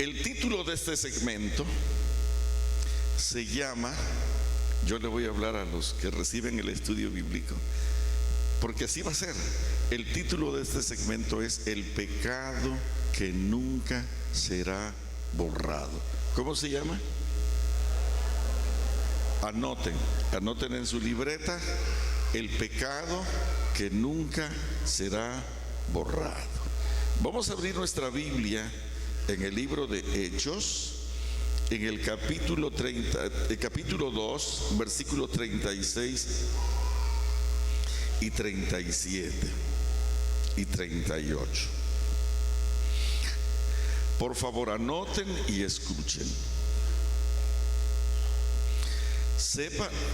El título de este segmento se llama, yo le voy a hablar a los que reciben el estudio bíblico, porque así va a ser. El título de este segmento es El pecado que nunca será borrado. ¿Cómo se llama? Anoten en su libreta: el pecado que nunca será borrado. Vamos a abrir nuestra Biblia en el libro de Hechos, en el capítulo 2, versículo 36 y 37 y 38. Por favor, anoten y escuchen.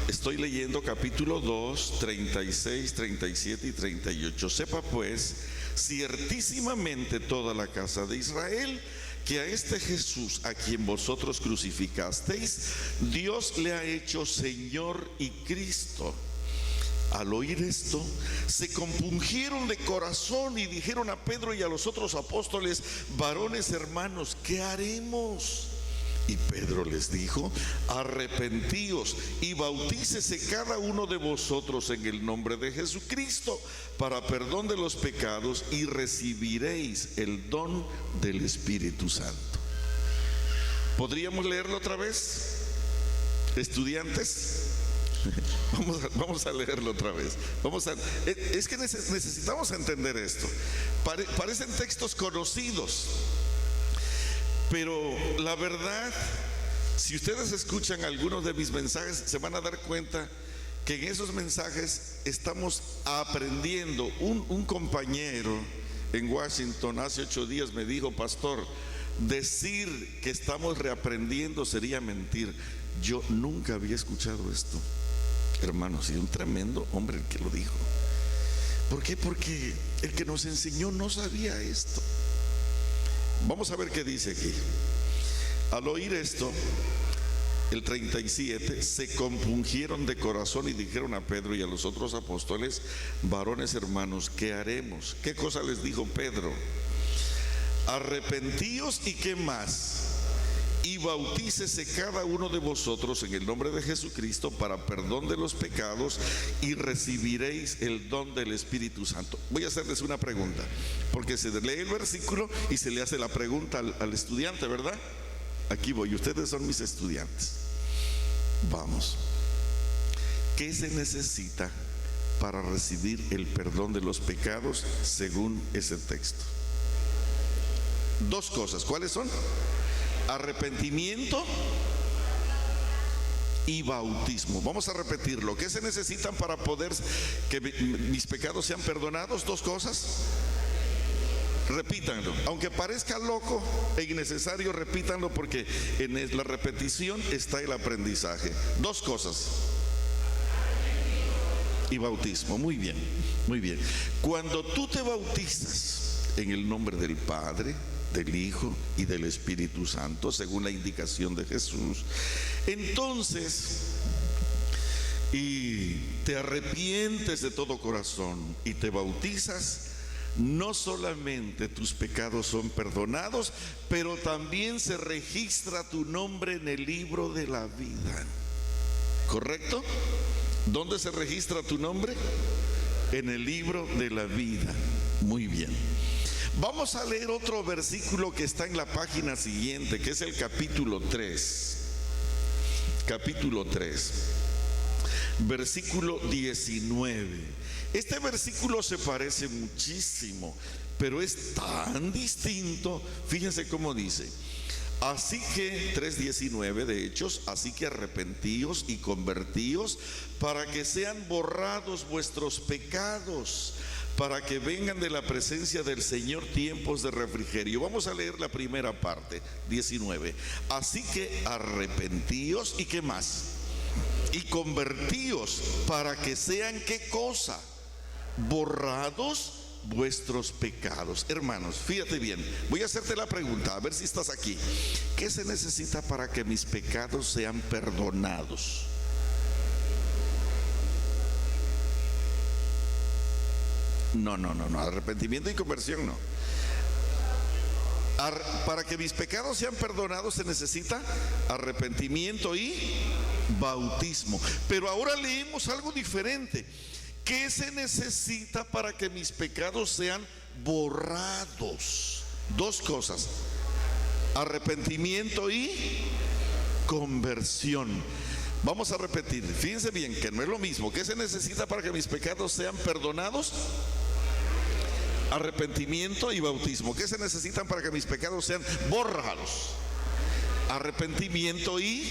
Estoy leyendo capítulo 2, 36, 37 y 38. Sepa pues ciertísimamente toda la casa de Israel que a este Jesús, a quien vosotros crucificasteis, Dios le ha hecho Señor y Cristo. Al oír esto, se compungieron de corazón y dijeron a Pedro y a los otros apóstoles: varones hermanos, ¿qué haremos? Y Pedro les dijo: arrepentíos y bautícese cada uno de vosotros en el nombre de Jesucristo para perdón de los pecados, y recibiréis el don del Espíritu Santo. ¿Podríamos leerlo otra vez, estudiantes? Vamos a leerlo otra vez. Es que necesitamos entender esto. Parecen textos conocidos, pero la verdad, si ustedes escuchan algunos de mis mensajes, se van a dar cuenta que en esos mensajes estamos aprendiendo. Un compañero en Washington hace 8 días me dijo: pastor, decir que estamos reaprendiendo sería mentir. Yo nunca había escuchado esto, hermanos, y un tremendo hombre el que lo dijo. ¿Por qué? Porque el que nos enseñó no sabía esto. Vamos a ver qué dice aquí. Al oír esto, el 37, se compungieron de corazón y dijeron a Pedro y a los otros apóstoles: varones hermanos, ¿qué haremos? ¿Qué cosa les dijo Pedro? Arrepentíos y ¿qué más? Y bautícese cada uno de vosotros en el nombre de Jesucristo para perdón de los pecados, y recibiréis el don del Espíritu Santo. Voy a hacerles una pregunta, porque se lee el versículo y se le hace la pregunta al estudiante, ¿verdad? Aquí voy, ustedes son mis estudiantes. Vamos. ¿Qué se necesita para recibir el perdón de los pecados según ese texto? 2 cosas. ¿Cuáles son? Arrepentimiento y bautismo. Vamos a repetirlo. ¿Qué se necesitan para poder que mis pecados sean perdonados? 2 cosas. Repítanlo. Aunque parezca loco e innecesario, repítanlo, porque en la repetición está el aprendizaje. 2 cosas. Y bautismo. Muy bien, muy bien. Cuando tú te bautizas en el nombre del Padre, del Hijo y del Espíritu Santo, según la indicación de Jesús, entonces, y te arrepientes de todo corazón y te bautizas, no solamente tus pecados son perdonados, pero también se registra tu nombre en el libro de la vida. ¿Correcto? ¿Dónde se registra tu nombre? En el libro de la vida. Muy bien. Vamos a leer otro versículo que está en la página siguiente, que es el capítulo 3. Capítulo 3, versículo 19. Este versículo se parece muchísimo, pero es tan distinto. Fíjense cómo dice: así que, 3:19 de Hechos, así que arrepentíos y convertíos para que sean borrados vuestros pecados, para que vengan de la presencia del Señor tiempos de refrigerio. Vamos a leer la primera parte, 19. Así que arrepentíos y ¿qué más? Y convertíos para que sean ¿qué cosa? Borrados vuestros pecados. Hermanos, fíjate bien, voy a hacerte la pregunta, a ver si estás aquí. ¿Qué se necesita para que mis pecados sean perdonados? No, arrepentimiento y conversión no. Para que mis pecados sean perdonados se necesita arrepentimiento y bautismo. Pero ahora leemos algo diferente. ¿Qué se necesita para que mis pecados sean borrados? Dos cosas: arrepentimiento y conversión. Vamos a repetir, fíjense bien que no es lo mismo. ¿Qué se necesita para que mis pecados sean perdonados? Arrepentimiento y bautismo. ¿Qué se necesitan para que mis pecados sean borrados? Arrepentimiento y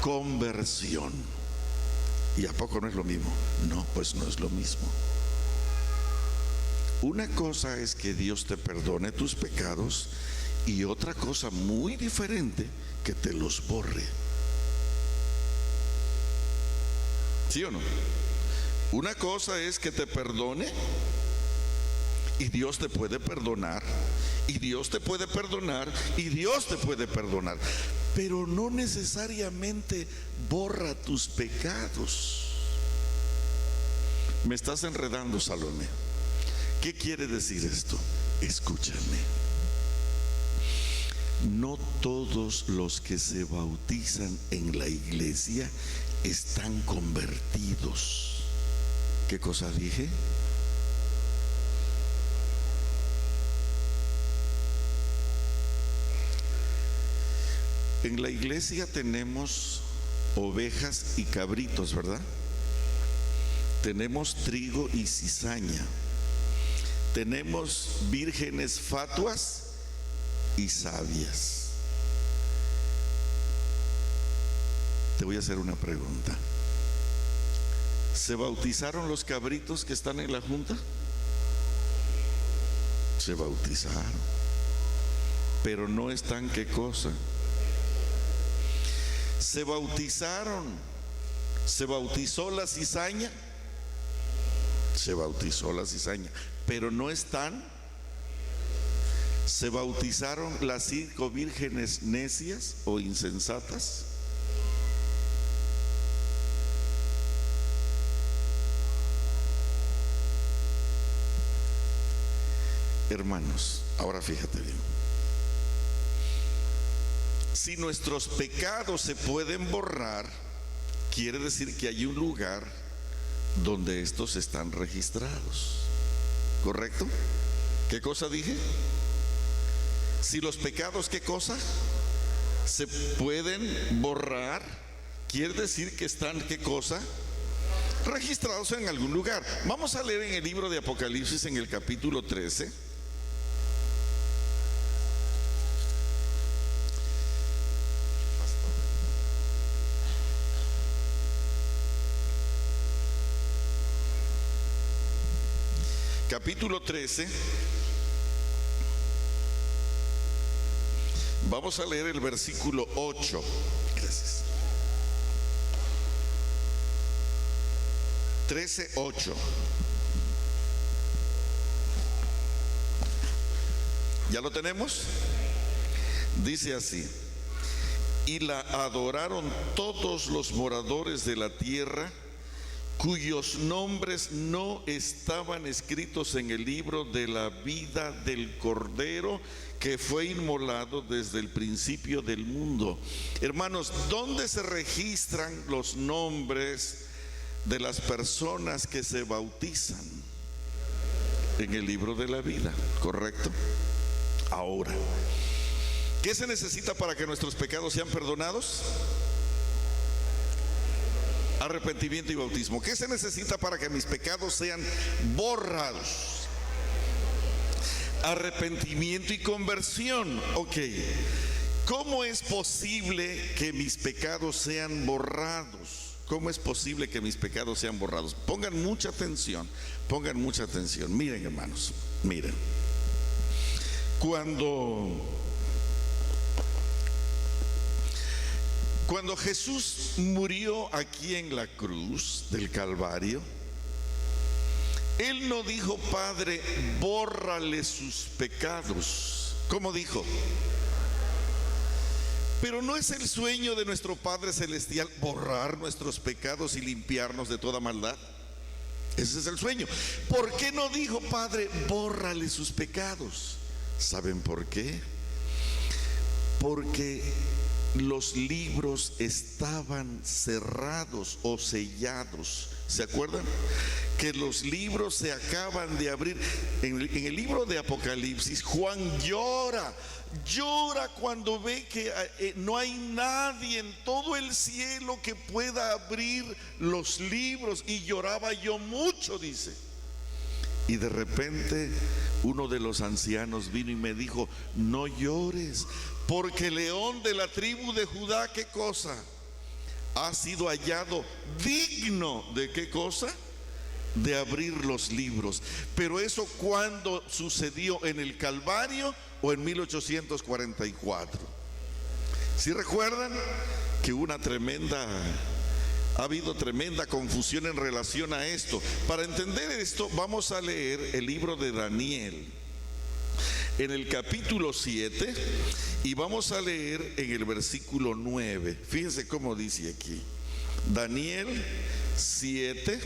conversión. ¿Y a poco no es lo mismo? No, pues no es lo mismo. Una cosa es que Dios te perdone tus pecados y otra cosa muy diferente, que te los borre. ¿Sí o no? Una cosa es que te perdone, y Dios te puede perdonar, y Dios te puede perdonar, y Dios te puede perdonar, pero no necesariamente borra tus pecados. Me estás enredando, Salomé. ¿Qué quiere decir esto? Escúchame. No todos los que se bautizan en la iglesia están convertidos. ¿Qué cosa dije? En la iglesia tenemos ovejas y cabritos, ¿verdad? Tenemos trigo y cizaña. Tenemos vírgenes fatuas y sabias. Te voy a hacer una pregunta. ¿Se bautizaron los cabritos que están en la junta? Se bautizaron, pero no están, ¿qué cosa? Se bautizaron. ¿Se bautizó la cizaña? Se bautizó la cizaña, pero no están. ¿Se bautizaron las 5 vírgenes necias o insensatas? Hermanos, ahora fíjate bien. Si nuestros pecados se pueden borrar, quiere decir que hay un lugar donde estos están registrados. ¿Correcto? ¿Qué cosa dije? Si los pecados, ¿qué cosa? Se pueden borrar, quiere decir que están, ¿qué cosa? Registrados en algún lugar. Vamos a leer en el libro de Apocalipsis, en el capítulo 13. Capítulo 13. Vamos a leer el versículo 8. Gracias. 13:8. ¿Ya lo tenemos? Dice así: y la adoraron todos los moradores de la tierra, cuyos nombres no estaban escritos en el libro de la vida del Cordero que fue inmolado desde el principio del mundo. Hermanos, ¿dónde se registran los nombres de las personas que se bautizan? En el libro de la vida, ¿correcto? Ahora, ¿qué se necesita para que nuestros pecados sean perdonados? Arrepentimiento y bautismo. ¿Qué se necesita para que mis pecados sean borrados? Arrepentimiento y conversión. Ok. ¿Cómo es posible que mis pecados sean borrados? ¿Cómo es posible que mis pecados sean borrados? Pongan mucha atención, pongan mucha atención. Miren, hermanos, miren. Cuando Jesús murió aquí en la cruz del Calvario, Él no dijo: Padre, bórrale sus pecados. ¿Cómo dijo? Pero no es el sueño de nuestro Padre Celestial borrar nuestros pecados y limpiarnos de toda maldad. Ese es el sueño. ¿Por qué no dijo: Padre, bórrale sus pecados? ¿Saben por qué? Porque los libros estaban cerrados o sellados. ¿Se acuerdan? Que los libros se acaban de abrir. En el libro de Apocalipsis, Juan llora cuando ve que no hay nadie en todo el cielo que pueda abrir los libros. Y lloraba yo mucho, dice. Y de repente uno de los ancianos vino y me dijo: no llores, porque el león de la tribu de Judá, ¿qué cosa? Ha sido hallado digno de ¿qué cosa? De abrir los libros. Pero eso, ¿cuándo sucedió? ¿En el Calvario o en 1844? ¿Sí recuerdan que ha habido tremenda confusión en relación a esto? Para entender esto, vamos a leer el libro de Daniel en el capítulo 7 y vamos a leer en el versículo 9. Fíjense cómo dice aquí. Daniel 7,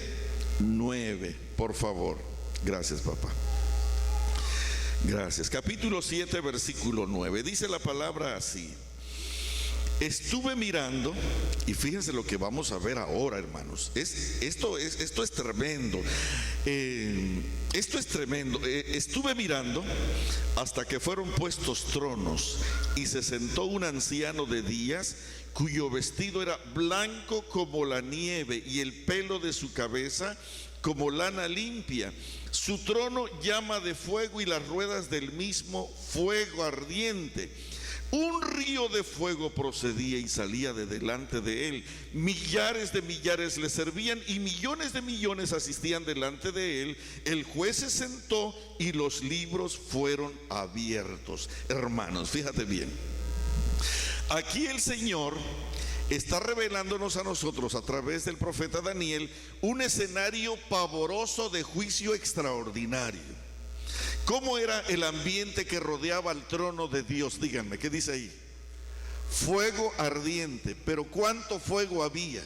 9, por favor. Gracias, papá. Gracias. Capítulo 7, versículo 9. Dice la palabra así: estuve mirando, y fíjense lo que vamos a ver ahora, hermanos. Esto es tremendo. Esto es tremendo. Estuve mirando hasta que fueron puestos tronos, y se sentó un anciano de días, cuyo vestido era blanco como la nieve, y el pelo de su cabeza como lana limpia. Su trono llama de fuego, y las ruedas del mismo fuego ardiente. Un río de fuego procedía y salía de delante de él. Millares de millares le servían, y millones de millones asistían delante de él. El juez se sentó y los libros fueron abiertos. Hermanos, fíjate bien. Aquí el Señor está revelándonos a nosotros a través del profeta Daniel un escenario pavoroso de juicio extraordinario. ¿Cómo era el ambiente que rodeaba al trono de Dios? Díganme, ¿qué dice ahí? Fuego ardiente. Pero ¿cuánto fuego había?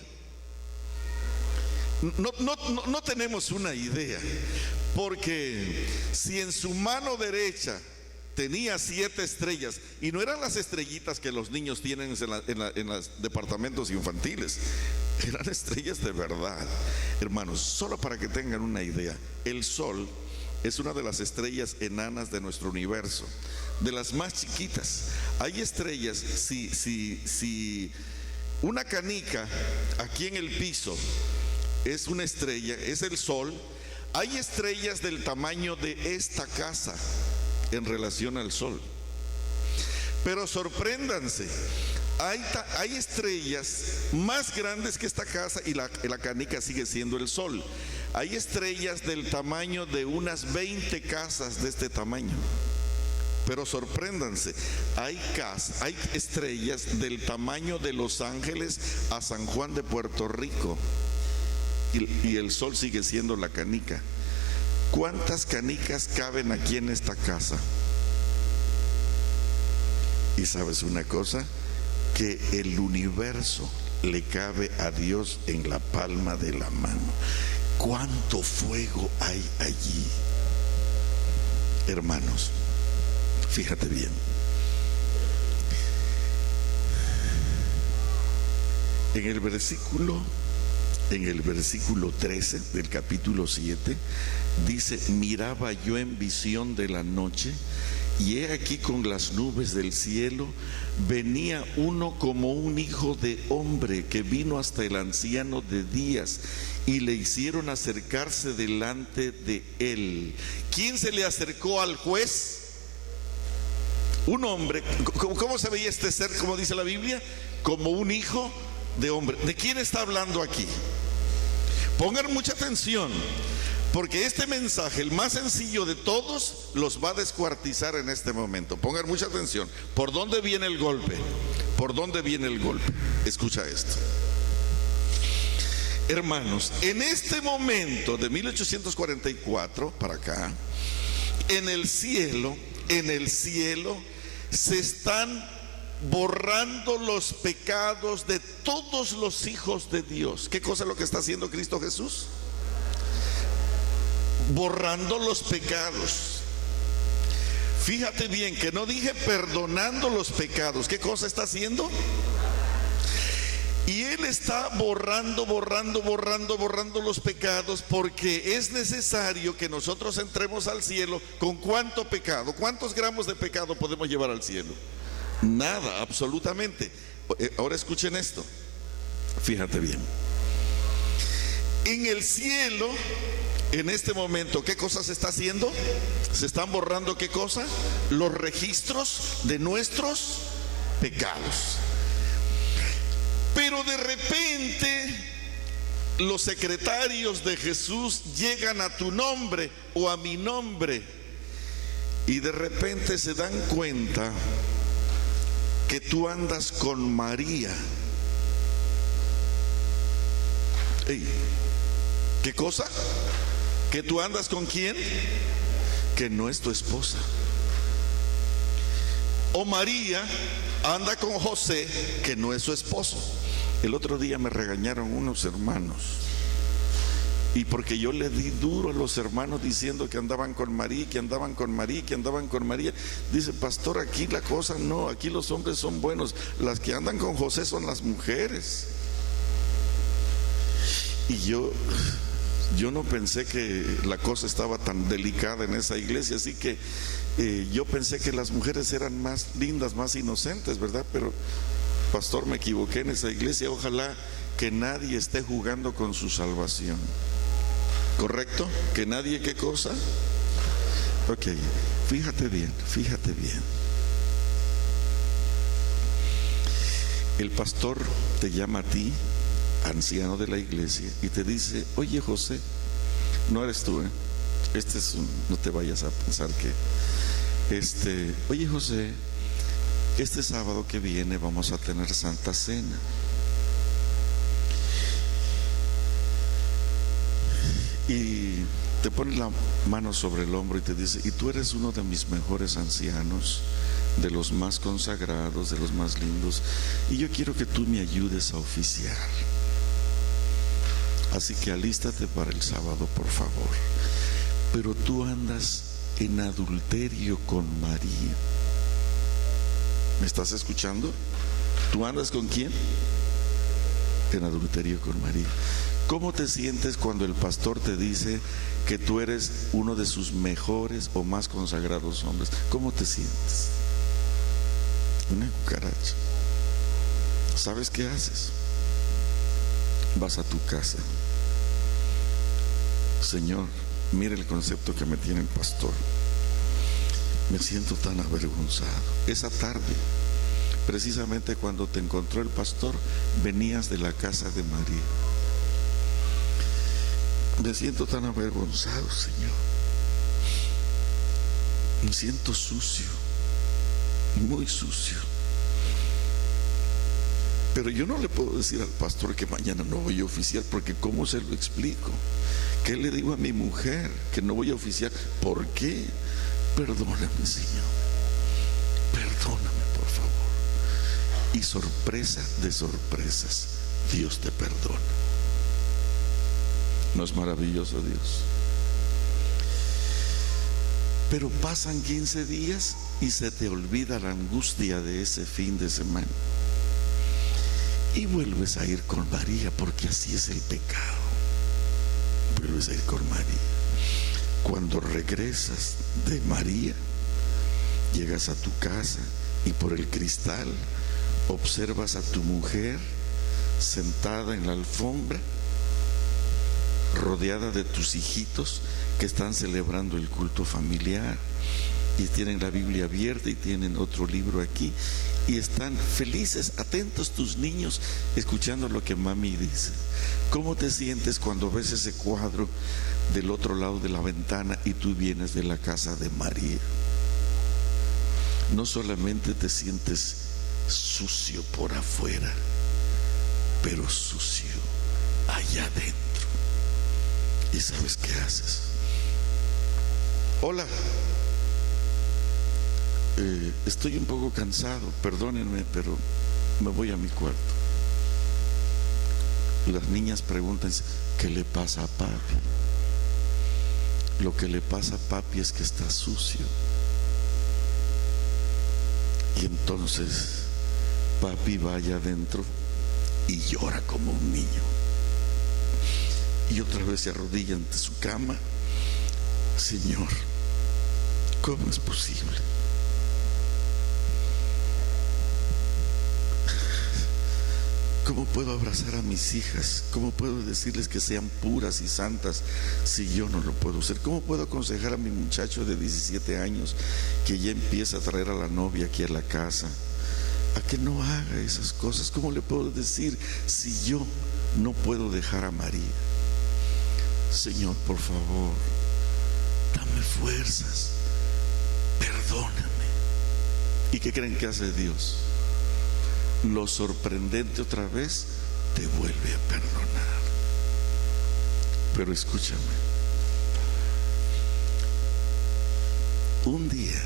No tenemos una idea, porque si en su mano derecha tenía 7 estrellas, y no eran las estrellitas que los niños tienen en los departamentos infantiles, eran estrellas de verdad. Hermanos, solo para que tengan una idea, el sol es una de las estrellas enanas de nuestro universo, de las más chiquitas. Hay estrellas, si una canica aquí en el piso es una estrella, es el sol, hay estrellas del tamaño de esta casa en relación al sol. Pero sorpréndanse, hay estrellas más grandes que esta casa, y la canica sigue siendo el sol. Hay estrellas del tamaño de unas 20 casas de este tamaño. Pero sorpréndanse, hay estrellas del tamaño de Los Ángeles a San Juan de Puerto Rico, y el sol sigue siendo la canica. ¿Cuántas canicas caben aquí en esta casa? Y sabes una cosa, que el universo le cabe a Dios en la palma de la mano. ¿Cuánto fuego hay allí? Hermanos, fíjate bien. En el versículo 13 del capítulo 7 dice: miraba yo en visión de la noche, y he aquí con las nubes del cielo venía uno como un hijo de hombre, que vino hasta el anciano de días, y le hicieron acercarse delante de él. ¿Quién se le acercó al juez? Un hombre. ¿Cómo se veía este ser? Como dice la Biblia, como un hijo de hombre. ¿De quién está hablando aquí? Pongan mucha atención, porque este mensaje, el más sencillo de todos, los va a descuartizar en este momento. Pongan mucha atención. ¿Por dónde viene el golpe? ¿Por dónde viene el golpe? Escucha esto. Hermanos, en este momento de 1844 para acá, en el cielo se están borrando los pecados de todos los hijos de Dios. ¿Qué cosa es lo que está haciendo Cristo Jesús? Borrando los pecados. fíjate bien que no dije perdonando los pecados. ¿Qué cosa está haciendo? Y Él está borrando los pecados, porque es necesario que nosotros entremos al cielo. ¿Con cuánto pecado? ¿Cuántos gramos de pecado podemos llevar al cielo? Nada, absolutamente. Ahora escuchen esto. Fíjate bien. En el cielo, en este momento, ¿qué cosa se está haciendo? Se están borrando, ¿qué cosa? Los registros de nuestros pecados. Pero de repente los secretarios de Jesús llegan a tu nombre o a mi nombre, y de repente se dan cuenta que tú andas con María. Ey, ¿qué cosa? ¿Que tú andas con quién? Que no es tu esposa. O María anda con José, que no es su esposo. El otro día me regañaron unos hermanos, y porque yo le di duro a los hermanos diciendo que andaban con María, que andaban con María, que andaban con María. Dice, pastor, aquí la cosa no, aquí los hombres son buenos, las que andan con José son las mujeres. Y yo no pensé que la cosa estaba tan delicada en esa iglesia, así que yo pensé que las mujeres eran más lindas, más inocentes, ¿verdad? Pero pastor, me equivoqué en esa iglesia. Ojalá que nadie esté jugando con su salvación. ¿Correcto? Que nadie, ¿qué cosa? Ok, fíjate bien, fíjate bien. El pastor te llama a ti, anciano de la iglesia, y te dice, oye José, no eres tú, no te vayas a pensar que oye José, este sábado que viene vamos a tener Santa Cena. Y te pone la mano sobre el hombro y te dice, y tú eres uno de mis mejores ancianos, de los más consagrados, de los más lindos, y yo quiero que tú me ayudes a oficiar. Así que alístate para el sábado, por favor. Pero tú andas en adulterio con María. ¿Me estás escuchando? ¿Tú andas con quién? En adulterio con María. ¿Cómo te sientes cuando el pastor te dice que tú eres uno de sus mejores o más consagrados hombres? ¿Cómo te sientes? Una cucaracha. ¿Sabes qué haces? Vas a tu casa. Señor, mire el concepto que me tiene el pastor. Me siento tan avergonzado. Esa tarde, precisamente cuando te encontró el pastor, venías de la casa de María. Me siento tan avergonzado, Señor. Me siento sucio, muy sucio. Pero yo no le puedo decir al pastor que mañana no voy a oficiar, porque ¿cómo se lo explico? ¿Qué le digo a mi mujer? Que no voy a oficiar. ¿Por qué? Perdóname, Señor. Perdóname, por favor. Y sorpresa de sorpresas, Dios te perdona. ¿No es maravilloso Dios? Pero pasan 15 días y se te olvida la angustia de ese fin de semana. Y vuelves a ir con María, porque así es el pecado. Vuelves a ir con María. Cuando regresas de María, llegas a tu casa y por el cristal observas a tu mujer sentada en la alfombra, rodeada de tus hijitos que están celebrando el culto familiar, y tienen la Biblia abierta y tienen otro libro aquí, y están felices, atentos tus niños, escuchando lo que mami dice. ¿Cómo te sientes cuando ves ese cuadro del otro lado de la ventana y tú vienes de la casa de María? No solamente te sientes sucio por afuera, pero sucio allá adentro. ¿Y sabes qué haces? Hola, estoy un poco cansado, perdónenme, pero me voy a mi cuarto. Las niñas preguntan, ¿qué le pasa a papi? Lo que le pasa a papi es que está sucio. Y entonces papi va allá adentro y llora como un niño. Y otra vez se arrodilla ante su cama. Señor, ¿cómo es posible? ¿Cómo puedo abrazar a mis hijas? ¿Cómo puedo decirles que sean puras y santas si yo no lo puedo hacer? ¿Cómo puedo aconsejar a mi muchacho de 17 años que ya empieza a traer a la novia aquí a la casa a que no haga esas cosas? ¿Cómo le puedo decir si yo no puedo dejar a María? Señor, por favor, dame fuerzas, perdóname. ¿Y qué creen que hace Dios? Lo sorprendente otra vez, te vuelve a perdonar. Pero escúchame, un día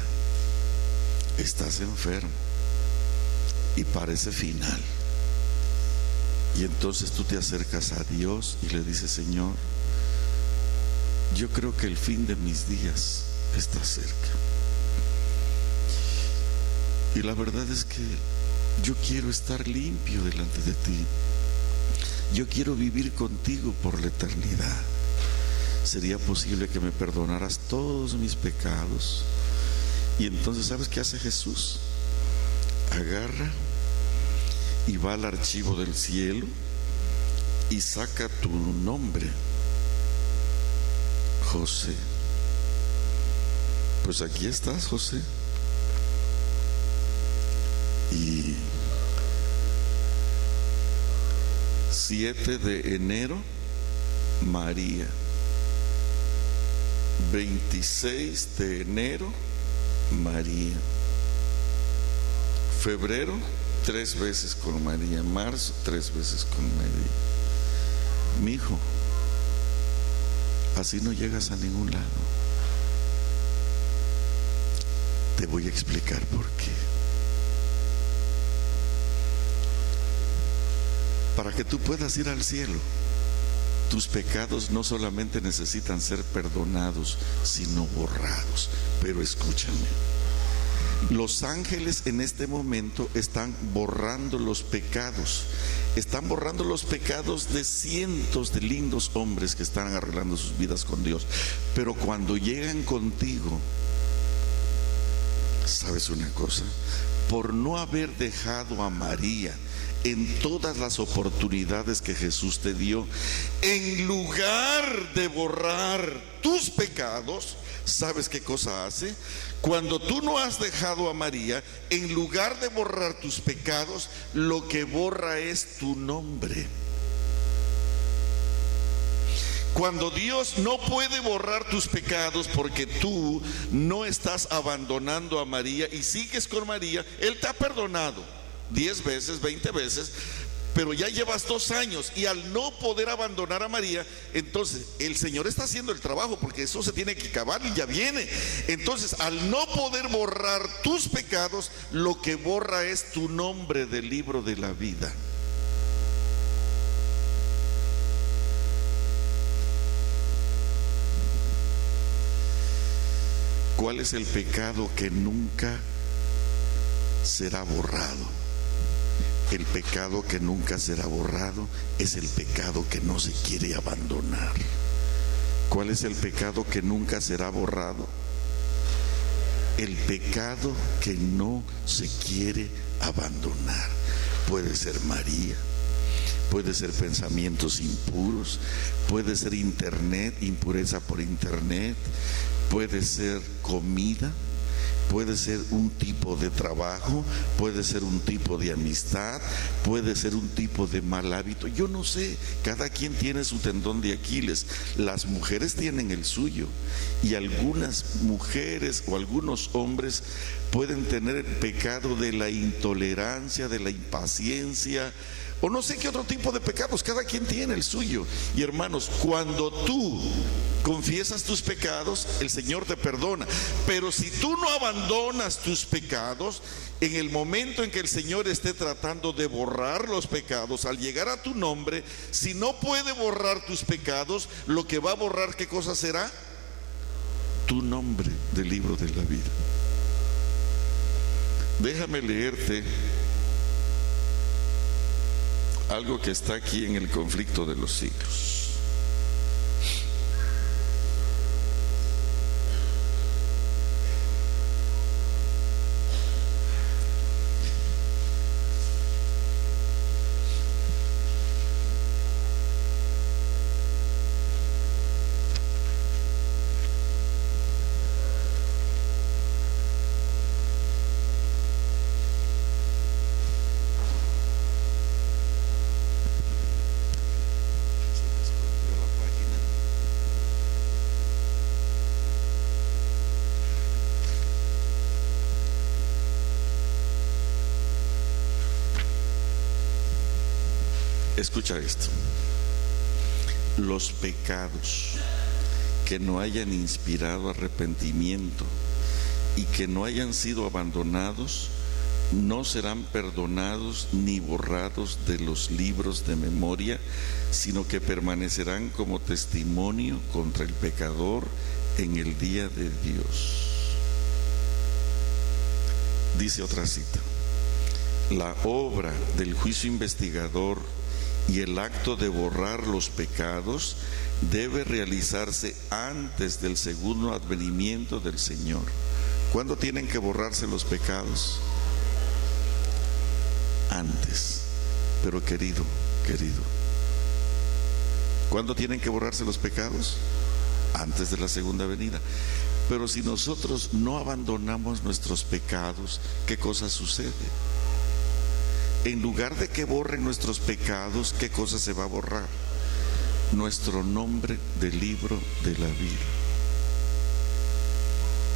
estás enfermo y parece final, y entonces tú te acercas a Dios y le dices: Señor, yo creo que el fin de mis días está cerca, y la verdad es que yo quiero estar limpio delante de ti. Yo quiero vivir contigo por la eternidad. ¿Sería posible que me perdonaras todos mis pecados? Y entonces, ¿sabes qué hace Jesús? Agarra y va al archivo del cielo y saca tu nombre, José. Pues aquí estás, José. Y 7 de enero, María. 26 de enero, María. Febrero, 3 veces con María. Marzo, 3 veces con María. Mi hijo, así no llegas a ningún lado. Te voy a explicar por qué. Para que tú puedas ir al cielo, tus pecados no solamente necesitan ser perdonados, sino borrados. Pero escúchame, los ángeles en este momento están borrando los pecados. Están borrando los pecados de cientos de lindos hombres que están arreglando sus vidas con Dios. Pero cuando llegan contigo, ¿sabes una cosa? Por no haber dejado a María en todas las oportunidades que Jesús te dio, en lugar de borrar tus pecados, ¿sabes qué cosa hace? Cuando tú no has dejado a María, en lugar de borrar tus pecados, lo que borra es tu nombre. Cuando Dios no puede borrar tus pecados porque tú no estás abandonando a María y sigues con María, Él te ha perdonado 10 veces, 20 veces, pero ya llevas 2 años y al no poder abandonar a María, entonces el Señor está haciendo el trabajo, porque eso se tiene que acabar y ya viene. Entonces, al no poder borrar tus pecados, lo que borra es tu nombre del libro de la vida. ¿Cuál es el pecado que nunca será borrado? El pecado que nunca será borrado es el pecado que no se quiere abandonar. ¿Cuál es el pecado que nunca será borrado? El pecado que no se quiere abandonar. Puede ser María, puede ser pensamientos impuros, puede ser internet, impureza por internet, puede ser comida, puede ser un tipo de trabajo, puede ser un tipo de amistad, puede ser un tipo de mal hábito. Yo no sé, cada quien tiene su tendón de Aquiles. Las mujeres tienen el suyo, y algunas mujeres o algunos hombres pueden tener el pecado de la intolerancia, de la impaciencia, o no sé qué otro tipo de pecados. Cada quien tiene el suyo. Y hermanos, cuando tú confiesas tus pecados, el Señor te perdona. Pero si tú no abandonas tus pecados, en el momento en que el Señor esté tratando de borrar los pecados, al llegar a tu nombre, si no puede borrar tus pecados, lo que va a borrar, ¿qué cosa será? Tu nombre del libro de la vida. Déjame leerte algo que está aquí en el conflicto de los siglos. Escucha esto: los pecados que no hayan inspirado arrepentimiento y que no hayan sido abandonados no serán perdonados ni borrados de los libros de memoria, sino que permanecerán como testimonio contra el pecador en el día de Dios. Dice otra cita: la obra del juicio investigador y el acto de borrar los pecados debe realizarse antes del segundo advenimiento del Señor. ¿Cuándo tienen que borrarse los pecados? Antes. Pero querido, ¿cuándo tienen que borrarse los pecados? Antes de la segunda venida. Pero si nosotros no abandonamos nuestros pecados, ¿qué cosa sucede? En lugar de que borren nuestros pecados, ¿qué cosa se va a borrar? Nuestro nombre del libro de la vida.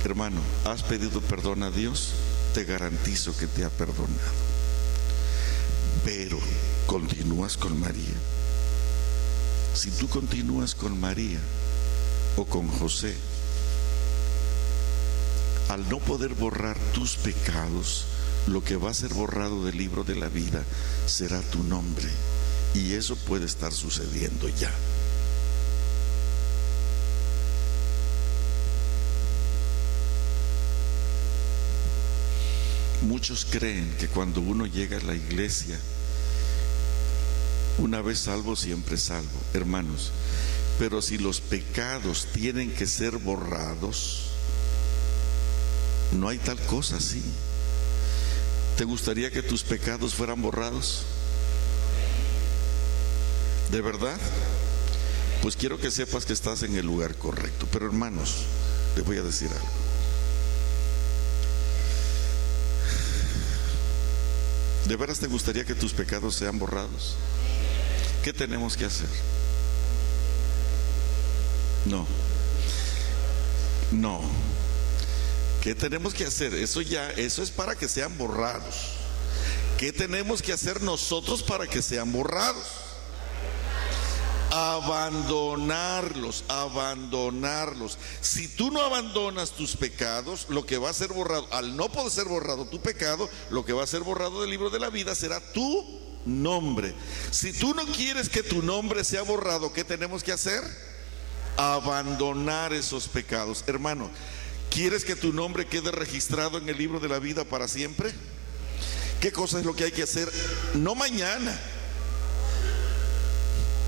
Hermano, ¿has pedido perdón a Dios? Te garantizo que te ha perdonado. Pero continúas con María. Si tú continúas con María o con José, al no poder borrar tus pecados, lo que va a ser borrado del libro de la vida será tu nombre, y eso puede estar sucediendo ya. Muchos creen que cuando uno llega a la iglesia, una vez salvo, siempre salvo. Hermanos, pero si los pecados tienen que ser borrados, no hay tal cosa así. ¿Te gustaría que tus pecados fueran borrados? ¿De verdad? Pues quiero que sepas que estás en el lugar correcto. Pero hermanos, les voy a decir algo. ¿De veras te gustaría que tus pecados sean borrados? ¿Qué tenemos que hacer? No. ¿Qué tenemos que hacer? Eso es para que sean borrados. ¿Qué tenemos que hacer nosotros para que sean borrados? Abandonarlos. Si tú no abandonas tus pecados, lo que va a ser borrado, al no poder ser borrado tu pecado, lo que va a ser borrado del libro de la vida será tu nombre. Si tú no quieres que tu nombre sea borrado, ¿qué tenemos que hacer? Abandonar esos pecados. Hermano, ¿quieres que tu nombre quede registrado en el libro de la vida para siempre? ¿Qué cosa es lo que hay que hacer? No mañana.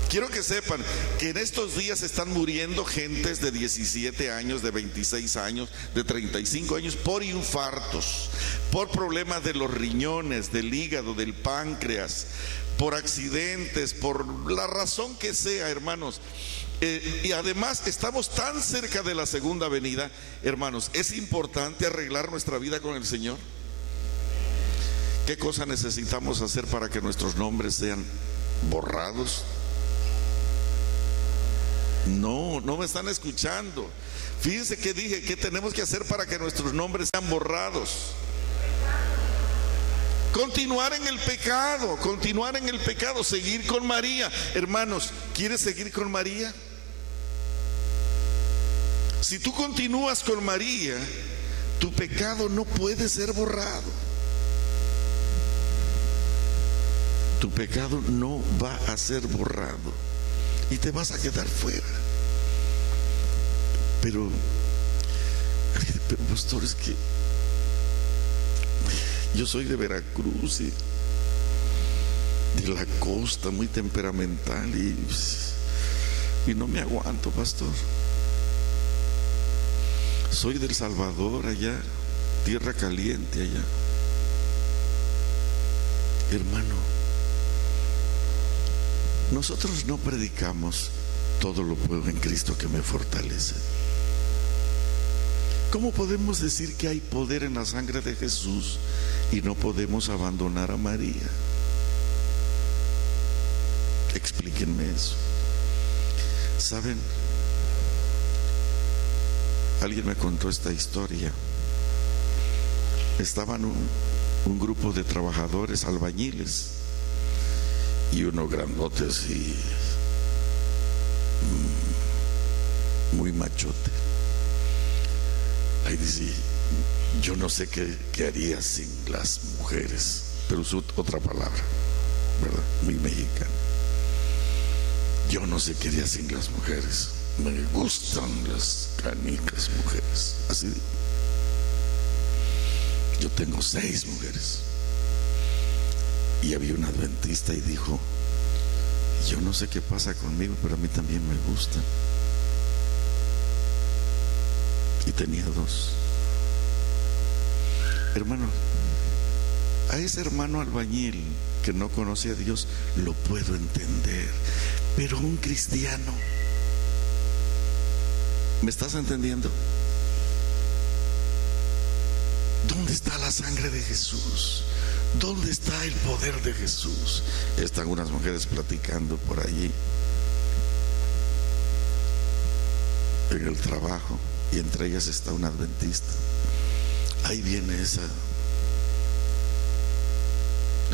Quiero que sepan que en estos días están muriendo gentes de 17 años, de 26 años, de 35 años por infartos, por problemas de los riñones, del hígado, del páncreas, por accidentes, por la razón que sea, hermanos. Y además estamos tan cerca de la segunda venida, hermanos. Es importante arreglar nuestra vida con el Señor. ¿Qué cosa necesitamos hacer para que nuestros nombres sean borrados? No me están escuchando. Fíjense que dije, ¿qué tenemos que hacer para que nuestros nombres sean borrados? Continuar en el pecado, seguir con María. Hermanos, ¿quieres seguir con María? Si tú continúas con María, tu pecado no puede ser borrado. Tu pecado no va a ser borrado y te vas a quedar fuera. Pero pastor, es que Yo soy de Veracruz y de la costa, muy temperamental, y no me aguanto, pastor. Soy del Salvador, allá, tierra caliente allá. Hermano, nosotros no predicamos todo lo puedo en Cristo que me fortalece. ¿Cómo podemos decir que hay poder en la sangre de Jesús y no podemos abandonar a María? Explíquenme eso. ¿Saben? Alguien me contó esta historia. Estaban un grupo de trabajadores albañiles y uno grandote así, muy machote. Ahí dice, yo no sé qué haría sin las mujeres, pero usó otra palabra, ¿verdad? Muy mexicana. Yo no sé qué haría sin las mujeres. Me gustan las canicas mujeres. Así digo. Yo tengo 6 mujeres. Y había un adventista y dijo, yo no sé qué pasa conmigo, pero a mí también me gustan. Y tenía 2. Hermano, a ese hermano albañil que no conoce a Dios lo puedo entender, pero un cristiano, ¿me estás entendiendo? ¿Dónde está la sangre de Jesús? ¿Dónde está el poder de Jesús? Están unas mujeres platicando por allí en el trabajo, y entre ellas está un adventista. Ahí viene esa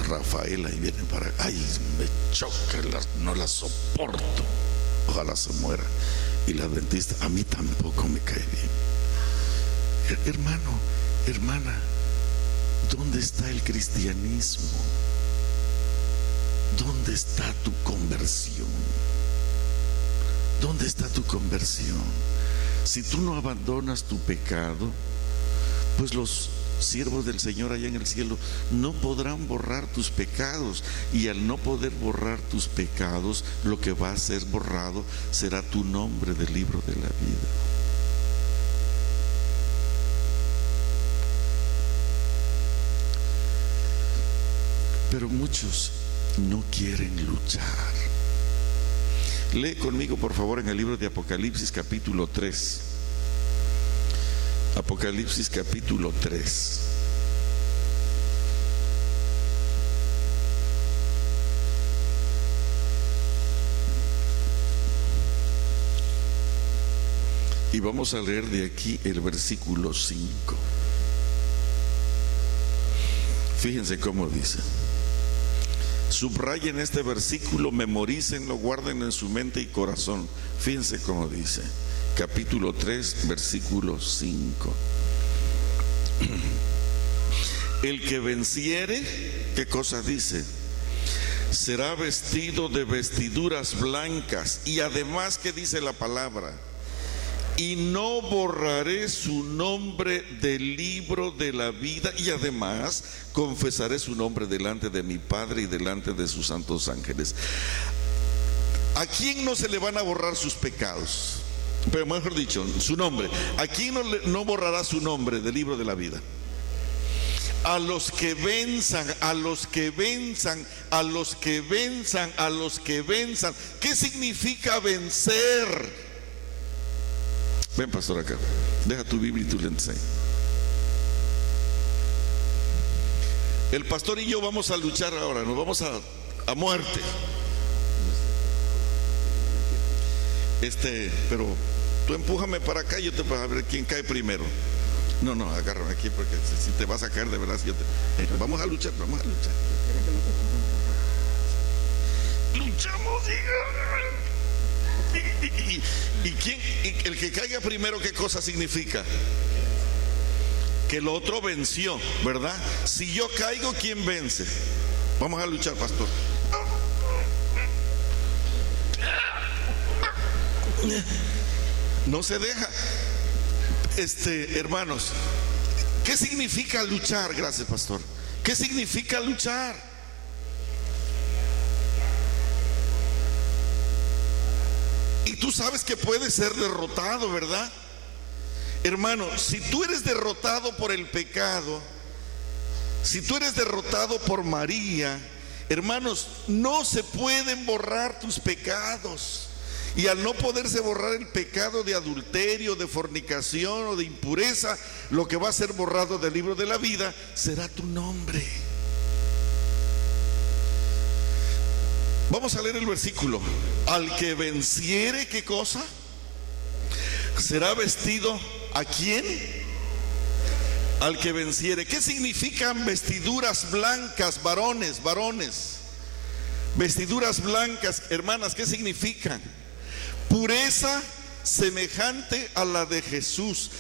Rafaela, y viene para acá. Ay, me choca, no la soporto, ojalá se muera. Y la adventista, a mí tampoco me cae bien. Hermano, hermana, ¿dónde está el cristianismo? ¿Dónde está tu conversión? ¿Dónde está tu conversión? Si tú no abandonas tu pecado, pues los siervos del Señor allá en el cielo no podrán borrar tus pecados, y al no poder borrar tus pecados, lo que va a ser borrado será tu nombre del libro de la vida. Pero muchos no quieren luchar. Lee conmigo, por favor, en el libro de Apocalipsis capítulo 3. Apocalipsis capítulo 3. Y vamos a leer de aquí el versículo 5. Fíjense cómo dice. Subrayen este versículo, memorícenlo, guárdenlo en su mente y corazón. Fíjense cómo dice. Capítulo 3, versículo 5. El que venciere, ¿qué cosa dice? Será vestido de vestiduras blancas. Y además, ¿qué dice la palabra? Y no borraré su nombre del libro de la vida, y además confesaré su nombre delante de mi Padre y delante de sus santos ángeles. ¿A quién no se le van a borrar sus pecados? Pero mejor dicho, su nombre. ¿A quién no borrará su nombre del libro de la vida? A los que venzan, a los que venzan, a los que venzan, a los que venzan. ¿Qué significa vencer? Ven, pastor, acá. Deja tu Biblia y tu lentes ahí. El pastor y yo vamos a luchar ahora. Nos vamos a muerte. Pero tú empújame para acá y yo te voy a ver quién cae primero. No, agárrame aquí, porque si te vas a caer de verdad, vamos a luchar, vamos a luchar. Luchamos, ¿Y quién? El que caiga primero, ¿qué cosa significa? Que el otro venció, ¿verdad? Si yo caigo, ¿quién vence? Vamos a luchar, pastor. No se deja. Hermanos, ¿qué significa luchar? Gracias, pastor. ¿Qué significa luchar? Y tú sabes que puedes ser derrotado, ¿verdad? Hermano, si tú eres derrotado por el pecado, si tú eres derrotado por María, hermanos, no se pueden borrar tus pecados. Y al no poderse borrar el pecado de adulterio, de fornicación o de impureza, lo que va a ser borrado del libro de la vida será tu nombre. Vamos a leer el versículo. Al que venciere, ¿qué cosa? Será vestido, ¿a quién? Al que venciere. ¿Qué significan vestiduras blancas, varones? Vestiduras blancas, hermanas, ¿qué significan? Pureza semejante a la de Jesús.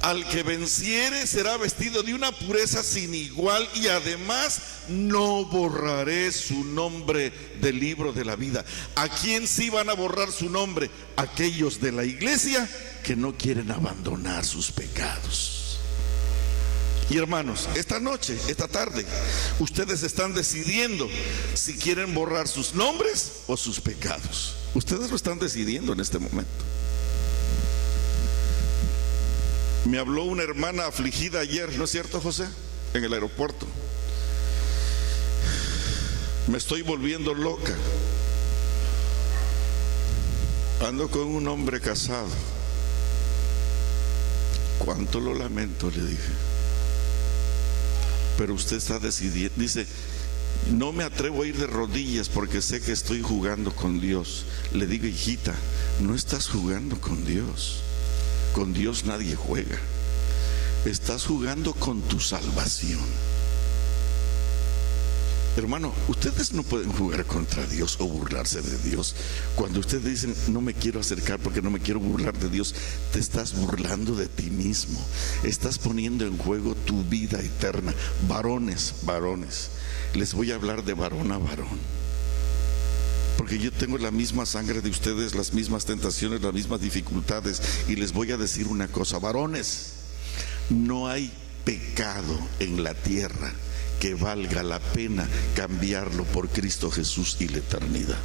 Al que venciere será vestido de una pureza sin igual, y además no borraré su nombre del libro de la vida. ¿A quién sí van a borrar su nombre? Aquellos de la iglesia que no quieren abandonar sus pecados. Y hermanos, esta noche, esta tarde, ustedes están decidiendo si quieren borrar sus nombres o sus pecados. Ustedes lo están decidiendo en este momento. Me habló una hermana afligida ayer, ¿no es cierto, José? En el aeropuerto. Me estoy volviendo loca. Ando con un hombre casado. Cuánto lo lamento, le dije. Pero usted está decidiendo. Dice, no me atrevo a ir de rodillas porque sé que estoy jugando con Dios. Le digo, hijita, no estás jugando con Dios. Con Dios nadie juega. Estás jugando con tu salvación. Hermano, ustedes no pueden jugar contra Dios o burlarse de Dios. Cuando ustedes dicen, no me quiero acercar porque no me quiero burlar de Dios, te estás burlando de ti mismo. Estás poniendo en juego tu vida eterna. Varones, les voy a hablar de varón a varón. Porque yo tengo la misma sangre de ustedes, las mismas tentaciones, las mismas dificultades. Y les voy a decir una cosa, varones, no hay pecado en la tierra que valga la pena cambiarlo por Cristo Jesús y la eternidad.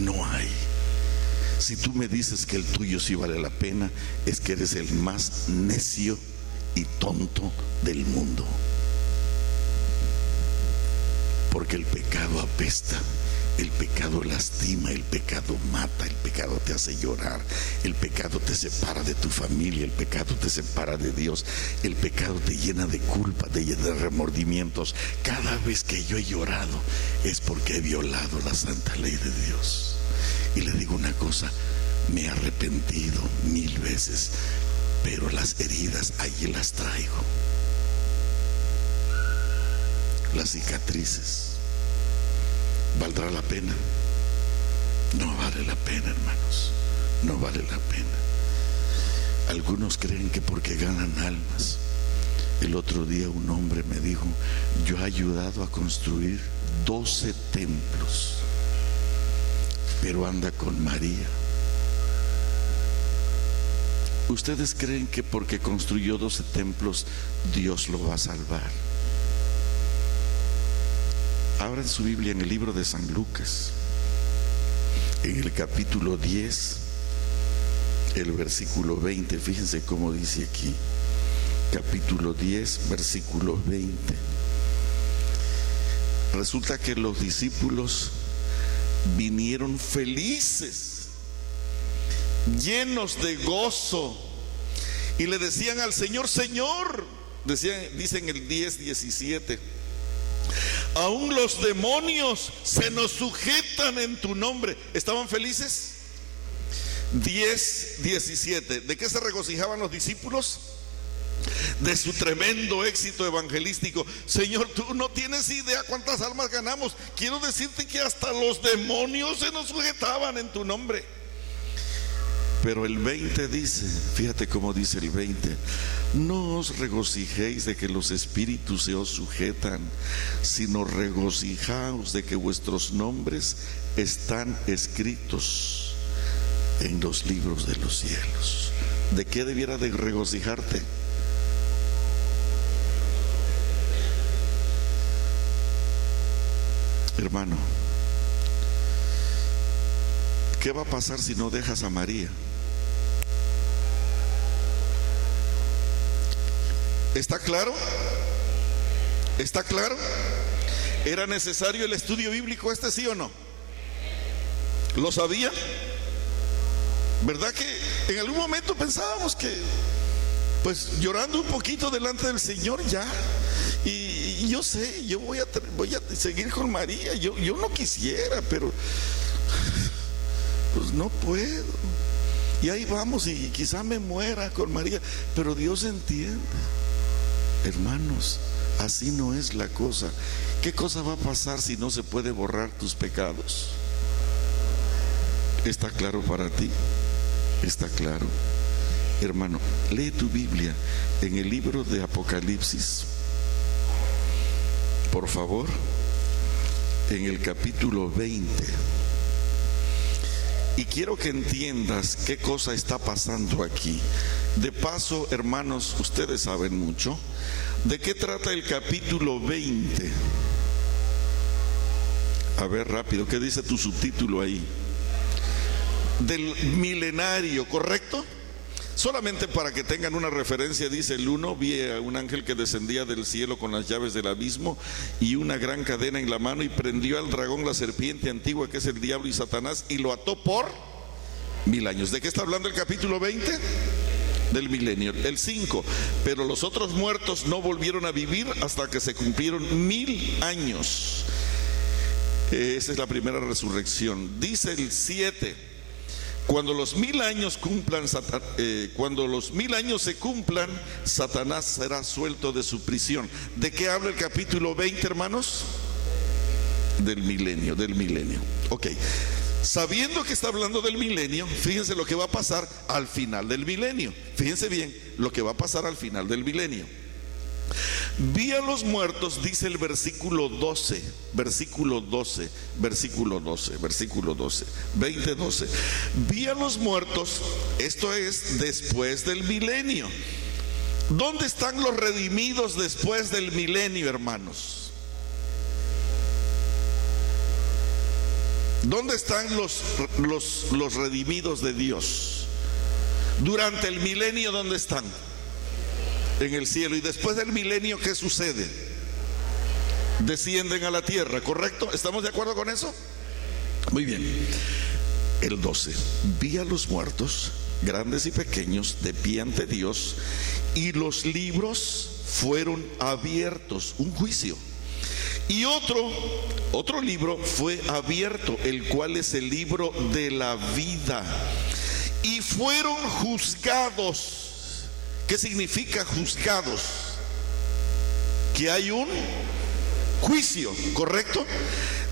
No hay. Si tú me dices que el tuyo sí vale la pena, es que eres el más necio y tonto del mundo. Porque el pecado apesta. El pecado lastima, el pecado mata, el pecado te hace llorar, el pecado te separa de tu familia, el pecado te separa de Dios, el pecado te llena de culpa, te llena de remordimientos. Cada vez que yo he llorado es porque he violado la santa ley de Dios. Y le digo una cosa, me he arrepentido 1000 veces, pero las heridas allí las traigo. Las cicatrices. ¿Valdrá la pena? No vale la pena, hermanos. No vale la pena. Algunos creen que porque ganan almas. El otro día un hombre me dijo, yo he ayudado a construir 12 templos, pero anda con María. ¿Ustedes creen que porque construyó 12 templos Dios lo va a salvar? Abran su Biblia en el libro de San Lucas, en el capítulo 10, el versículo 20. Fíjense cómo dice aquí, capítulo 10, versículo 20. Resulta que los discípulos vinieron felices, llenos de gozo, y le decían al Señor, Señor, dicen el 10:17, aún los demonios se nos sujetan en tu nombre. ¿Estaban felices? 10:17. ¿De qué se regocijaban los discípulos? De su tremendo éxito evangelístico. Señor, tú no tienes idea cuántas almas ganamos. Quiero decirte que hasta los demonios se nos sujetaban en tu nombre. Pero el 20 dice, fíjate cómo dice el 20, no os regocijéis de que los espíritus se os sujetan, sino regocijaos de que vuestros nombres están escritos en los libros de los cielos. ¿De qué debiera de regocijarte? Hermano, ¿qué va a pasar si no dejas a María? ¿Está claro? ¿Está claro? ¿Era necesario el estudio bíblico sí o no? ¿Lo sabían? ¿Verdad que en algún momento pensábamos que, pues llorando un poquito delante del Señor ya, y yo sé, yo voy a seguir con María, yo no quisiera, pero pues no puedo, y ahí vamos, y quizá me muera con María, pero Dios entiende. Hermanos, así no es la cosa. ¿Qué cosa va a pasar si no se puede borrar tus pecados? ¿Está claro para ti? ¿Está claro? Hermano, lee tu Biblia en el libro de Apocalipsis, por favor, en el capítulo 20. Y quiero que entiendas qué cosa está pasando aquí. De paso, hermanos, ustedes saben mucho. ¿De qué trata el capítulo 20? A ver, rápido, ¿qué dice tu subtítulo ahí? Del milenario, ¿correcto? Solamente para que tengan una referencia, dice el 1: vi a un ángel que descendía del cielo con las llaves del abismo y una gran cadena en la mano, y prendió al dragón, la serpiente antigua, que es el diablo y Satanás, y lo ató por 1000 años. ¿De qué está hablando el capítulo 20? Del milenio. El 5: pero los otros muertos no volvieron a vivir hasta que se cumplieron 1000 años. Esa es la primera resurrección. Dice el 7: cuando los 1000 años se cumplan, Satanás será suelto de su prisión. ¿De qué habla el capítulo 20, hermanos? Del milenio, del milenio. Ok. Sabiendo que está hablando del milenio, fíjense lo que va a pasar al final del milenio. Fíjense bien lo que va a pasar al final del milenio. Vi a los muertos, dice el versículo 12, 20:12. Vi a los muertos, esto es después del milenio. ¿Dónde están los redimidos después del milenio, hermanos? ¿Dónde están los redimidos de Dios? Durante el milenio, ¿dónde están? En el cielo. Y después del milenio, ¿qué sucede? Descienden a la tierra, ¿correcto? ¿Estamos de acuerdo con eso? Muy bien. El 12: vi a los muertos, grandes y pequeños, de pie ante Dios, y los libros fueron abiertos. Un juicio. Y otro libro fue abierto, el cual es el libro de la vida, y fueron juzgados. ¿Qué significa juzgados? Que hay un juicio, ¿correcto?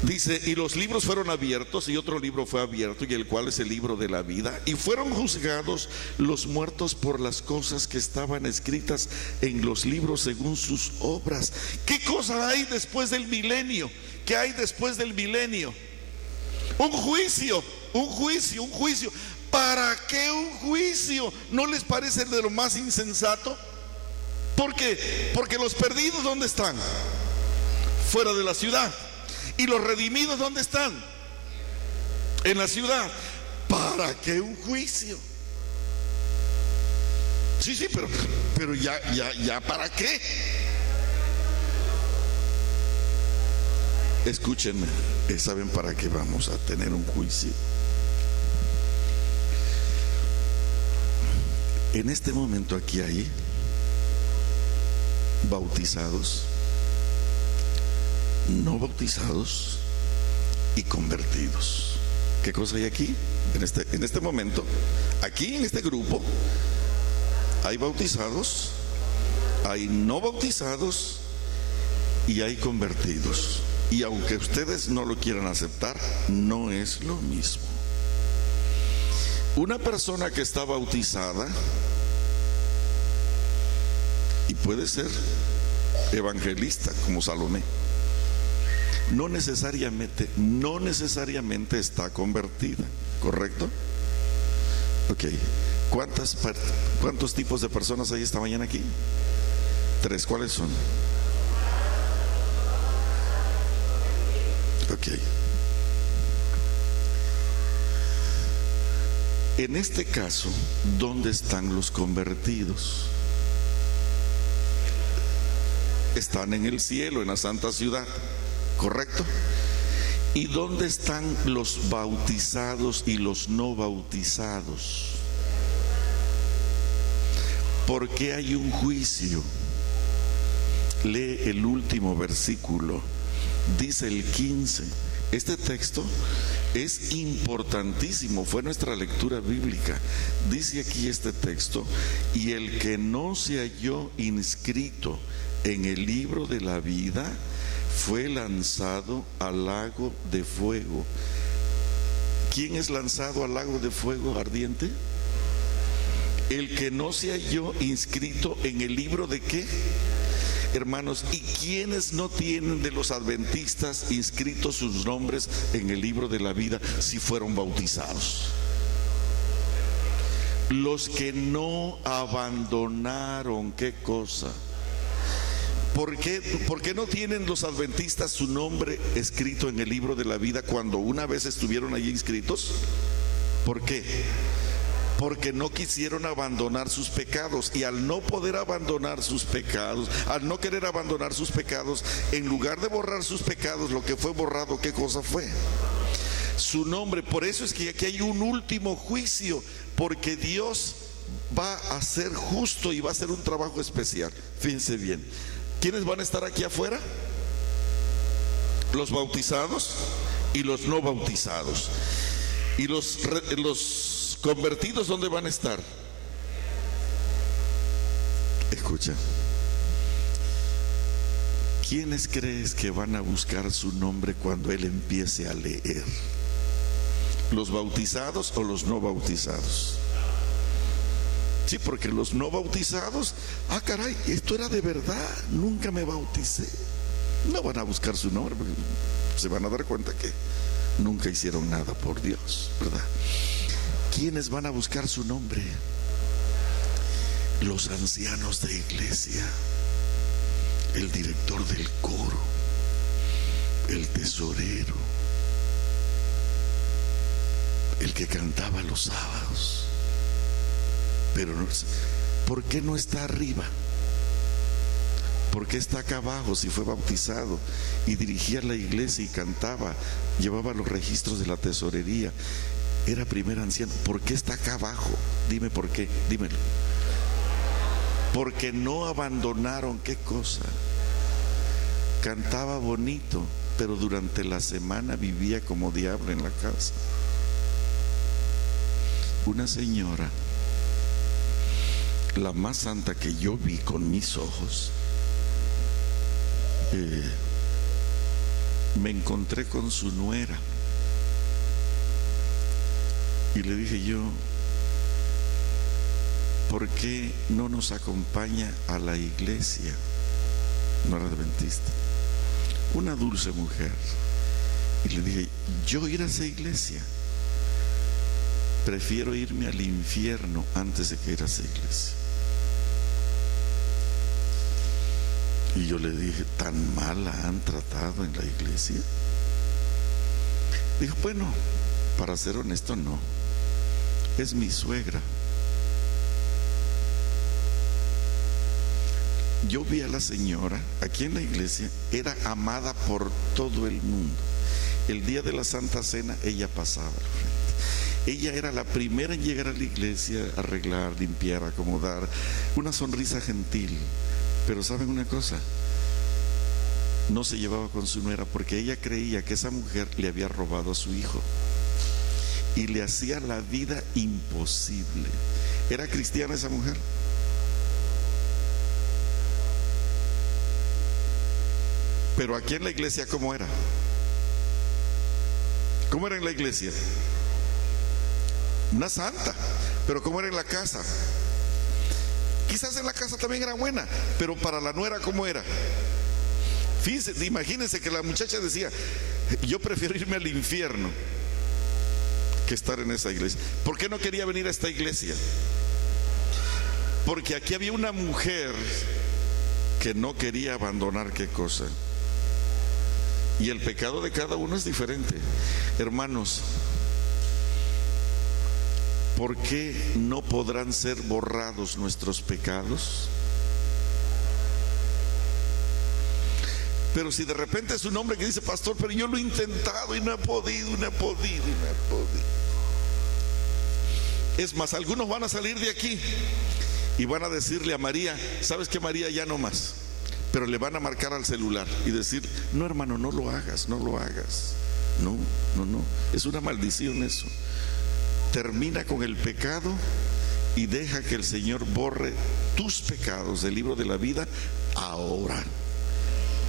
Dice: y los libros fueron abiertos, y otro libro fue abierto, y el cual es el libro de la vida, y fueron juzgados los muertos por las cosas que estaban escritas en los libros según sus obras. ¿Qué cosa hay después del milenio? ¿Qué hay después del milenio? Un juicio. ¿Para qué un juicio? ¿No les parece de lo más insensato? ¿Por qué? Porque los perdidos, ¿dónde están? Fuera de la ciudad. ¿Y los redimidos dónde están? En la ciudad. ¿Para qué un juicio? Sí, pero ya, ¿para qué? Escúchenme, ¿saben para qué vamos a tener un juicio? En este momento aquí hay bautizados, no bautizados y convertidos. ¿Qué cosa hay aquí? En este momento, aquí en este grupo, hay bautizados, hay no bautizados y hay convertidos. Y aunque ustedes no lo quieran aceptar, no es lo mismo. Una persona que está bautizada, y puede ser evangelista como Salomé, no necesariamente está convertida, ¿correcto? Ok. ¿Cuántos tipos de personas hay esta mañana aquí? 3. ¿Cuáles son? Ok. Ok. En este caso, ¿dónde están los convertidos? Están en el cielo, en la santa ciudad, ¿correcto? ¿Y dónde están los bautizados y los no bautizados? ¿Por qué hay un juicio? Lee el último versículo, dice el 15. Este texto es importantísimo, fue nuestra lectura bíblica. Dice aquí este texto: y el que no se halló inscrito en el libro de la vida fue lanzado al lago de fuego. ¿Quién es lanzado al lago de fuego ardiente? El que no se halló inscrito en el libro de ¿qué? Hermanos, ¿y quiénes no tienen de los adventistas inscritos sus nombres en el libro de la vida si fueron bautizados? Los que no abandonaron, ¿qué cosa? ¿Por qué no tienen los adventistas su nombre escrito en el libro de la vida cuando una vez estuvieron allí inscritos? ¿Por qué? Porque no quisieron abandonar sus pecados, y al no poder abandonar sus pecados, al no querer abandonar sus pecados, en lugar de borrar sus pecados, lo que fue borrado, ¿qué cosa fue? Su nombre. Por eso es que aquí hay un último juicio, porque Dios va a ser justo y va a hacer un trabajo especial. Fíjense bien, ¿quiénes van a estar aquí afuera? Los bautizados y los no bautizados. Y los convertidos, ¿dónde van a estar? Escucha, ¿quiénes crees que van a buscar su nombre cuando Él empiece a leer? ¿Los bautizados o los no bautizados? Sí, porque los no bautizados, caray, esto era de verdad, nunca me bauticé. No van a buscar su nombre, porque se van a dar cuenta que nunca hicieron nada por Dios, ¿verdad? ¿Quiénes van a buscar su nombre? Los ancianos de iglesia, el director del coro, el tesorero, el que cantaba los sábados. Pero ¿por qué no está arriba? ¿Por qué está acá abajo si fue bautizado y dirigía la iglesia y cantaba, llevaba los registros de la tesorería, era primer anciano? ¿Por qué está acá abajo? Dime por qué, dímelo. Porque no abandonaron, ¿qué cosa? Cantaba bonito, pero durante la semana vivía como diablo en la casa. Una señora, la más santa que yo vi con mis ojos, me encontré con su nuera y le dije yo: ¿por qué no nos acompaña a la iglesia? No era adventista, una dulce mujer. Y le dije: yo ir a esa iglesia, prefiero irme al infierno antes de que ir a esa iglesia. Y yo le dije: ¿tan mal la han tratado en la iglesia? Dijo: bueno, para ser honesto, no. Es mi suegra. Yo vi a la señora aquí en la iglesia, era amada por todo el mundo. El día de la Santa Cena ella pasaba al frente. Ella era la primera en llegar a la iglesia, arreglar, limpiar, acomodar, una sonrisa gentil. Pero ¿saben una cosa? No se llevaba con su nuera porque ella creía que esa mujer le había robado a su hijo y le hacía la vida imposible. ¿Era cristiana esa mujer? Pero aquí en la iglesia, ¿cómo era? ¿Cómo era en la iglesia? Una santa. Pero ¿cómo era en la casa? Quizás en la casa también era buena, pero para la nuera, ¿cómo era? Fíjense, imagínense que la muchacha decía: yo prefiero irme al infierno que estar en esa iglesia. ¿Por qué no quería venir a esta iglesia? Porque aquí había una mujer que no quería abandonar, ¿qué cosa? Y el pecado de cada uno es diferente. Hermanos, ¿por qué no podrán ser borrados nuestros pecados? Pero si de repente es un hombre que dice: pastor, pero yo lo he intentado y no he podido, y no he podido, y no he podido. Es más, algunos van a salir de aquí y van a decirle a María: ¿sabes qué, María? Ya no más. Pero le van a marcar al celular y decir: no, hermano, no lo hagas, no lo hagas. No, no, no, es una maldición eso. Termina con el pecado y deja que el Señor borre tus pecados del libro de la vida ahora.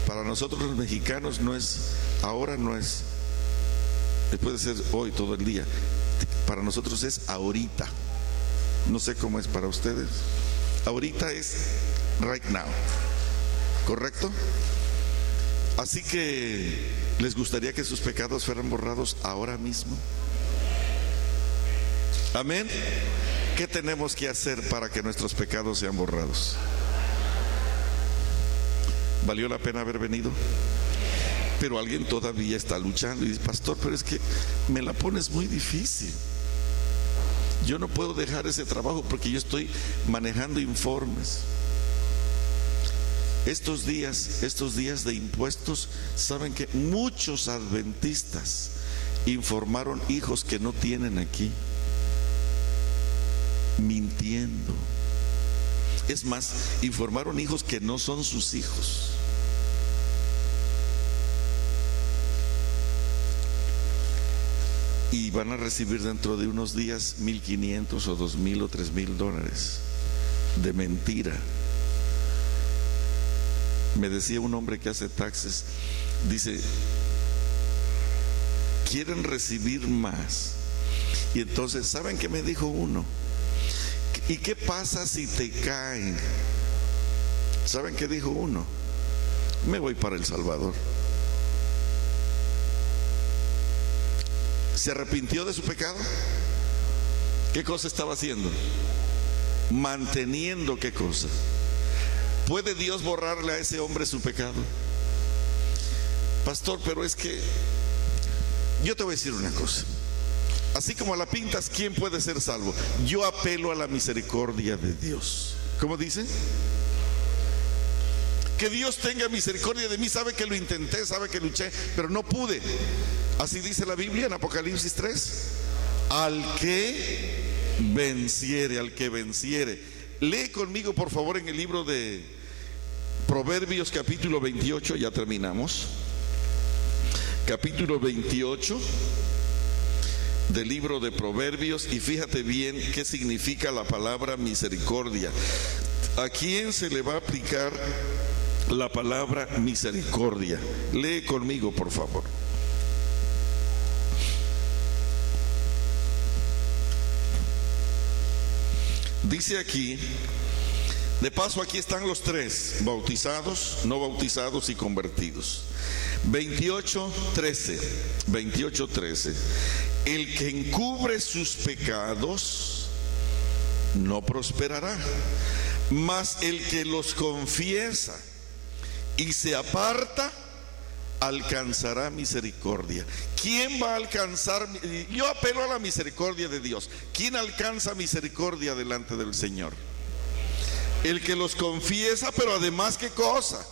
Para nosotros los mexicanos no es ahora, no es, puede ser hoy, todo el día. Para nosotros es ahorita. No sé cómo es para ustedes. Ahorita es right now, ¿correcto? Así que, ¿les gustaría que sus pecados fueran borrados ahora mismo? Amén. ¿Qué tenemos que hacer para que nuestros pecados sean borrados? ¿Valió la pena haber venido? Pero alguien todavía está luchando y dice: pastor, pero es que me la pones muy difícil. Yo no puedo dejar ese trabajo porque yo estoy manejando informes. Estos días de impuestos, saben que muchos adventistas informaron hijos que no tienen aquí, mintiendo. Es más, informaron hijos que no son sus hijos. Y van a recibir dentro de unos días $1,500 o $2,000 o $3,000 de mentira. Me decía un hombre que hace taxes, dice: quieren recibir más. Y entonces, ¿saben qué me dijo uno? ¿Y qué pasa si te caen? ¿Saben qué dijo uno? Me voy para El Salvador. ¿Se arrepintió de su pecado? ¿Qué cosa estaba haciendo? Manteniendo, ¿qué cosa? ¿Puede Dios borrarle a ese hombre su pecado? Pastor, pero es que yo te voy a decir una cosa. Así como la pintas, ¿quién puede ser salvo? Yo apelo a la misericordia de Dios. ¿Cómo dice? Que Dios tenga misericordia de mí. Sabe que lo intenté, sabe que luché, pero no pude. Así dice la Biblia en Apocalipsis 3. Al que venciere, al que venciere. Lee conmigo, por favor, en el libro de Proverbios, capítulo 28. Ya terminamos. Capítulo 28 del libro de Proverbios. Y fíjate bien qué significa la palabra misericordia. ¿A quién se le va a aplicar la palabra misericordia? Lee conmigo, por favor. Dice aquí, de paso aquí están los tres: bautizados, no bautizados y convertidos. 28:13. El que encubre sus pecados no prosperará, mas el que los confiesa y se aparta alcanzará misericordia. ¿Quién va a alcanzar? Yo apelo a la misericordia de Dios. ¿Quién alcanza misericordia delante del Señor? El que los confiesa, pero además, ¿qué cosa?